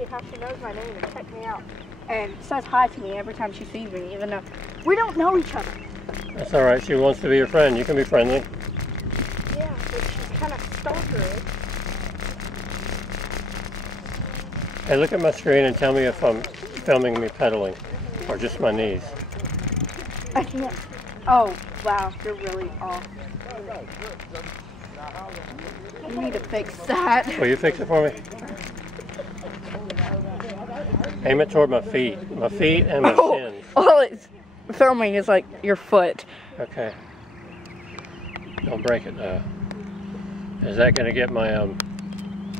crazy how she knows my name and checks me out and says hi to me every time she sees me, even though we don't know each other. That's all right. She wants to be your friend. You can be friendly. Yeah, but she's kind of stalkerish. Hey, look at my screen and tell me if I'm filming me pedaling or just my knees. I can't. Oh, wow, you're really off. You need to fix that. Will you fix it for me? Aim it toward my feet and my shins. All it's filming is like your foot. Okay. Don't break it though. Is that gonna get my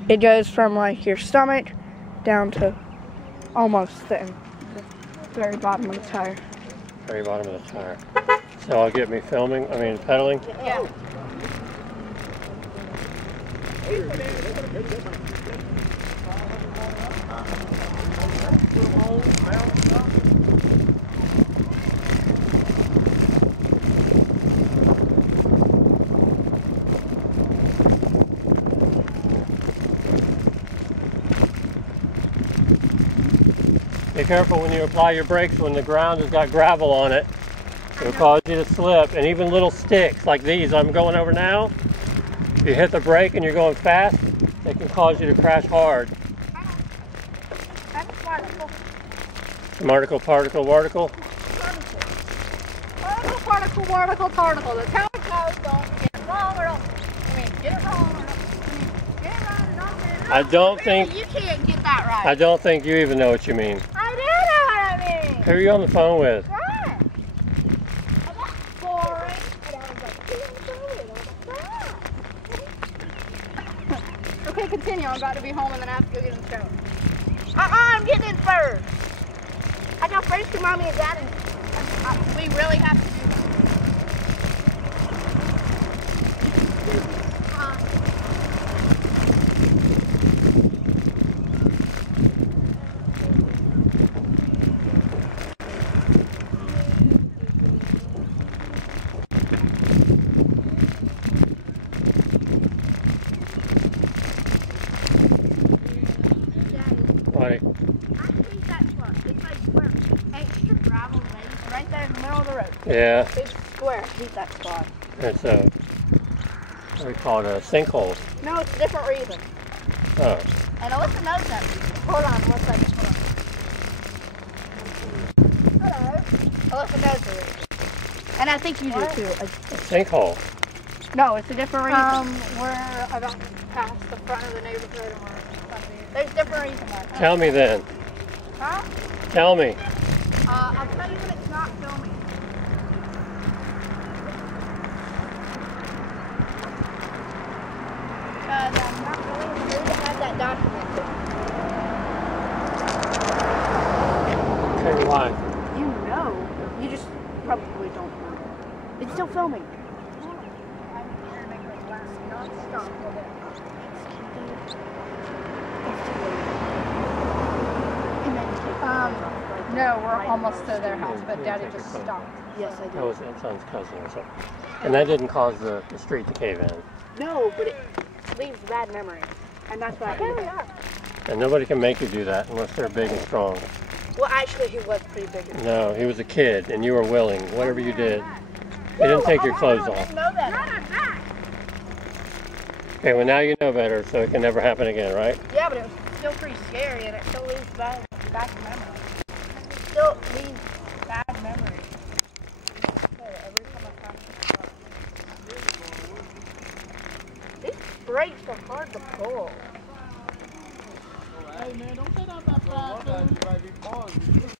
It goes from like your stomach down to almost the very bottom of the tire. Very bottom of the tire. So I'll get me pedaling? Yeah. Be careful when you apply your brakes when the ground has got gravel on it. It'll cause you to slip, and even little sticks like these I'm going over now, if you hit the brake and you're going fast, they can cause you to crash hard. Particle. Particle. The town codes don't get it wrong or don't. Get it wrong or don't. Get it right or don't get it wrong. I don't think. You can't get that right. I don't think you even know what you mean. I do know what I mean. Who are you on the phone with? Right. That's boring. And I was like, okay, continue. I'm about to be home and then I have to go get in the shower. I'm getting in first. I got friends to mommy and daddy. We really have to do this. Buddy. I think that's what. It's like where extra gravel lays right there in the middle of the road. Yeah. Big square. I hate that spot. It's what do we call it, a sinkhole? No, it's a different reason. Oh. And Alyssa knows that reason. Hold on 1 second. Hold on. Hello. Alyssa knows the reason. And I think you do too. A sinkhole? No, it's a different reason. We're about past the front of the neighborhood and there's different reasons. Tell me then. Huh? Tell me. I'll tell you when it's not filming. Because I'm not really in the mood to have that documented. Okay, why? You know. You just probably don't know. It's still filming. I'm here to make it last non-stop. No, we're almost to their house, but Daddy just stopped. Yes, I did. That was that son's cousin or something. And that didn't cause the street to cave in. No, but it leaves bad memories. And that's why I are. And nobody can make you do that unless they're big and strong. Well, actually, he was pretty big. No, he was a kid and you were willing. Whatever you did. You didn't take your clothes off. I didn't know that. Not on that. Okay, well now you know better, so it can never happen again, right? Yeah, but it was still pretty scary and it still leaves bad memories. Still leaves bad memories. Every time I pass this spot. These brakes are hard to pull. Hey man, don't say that about that.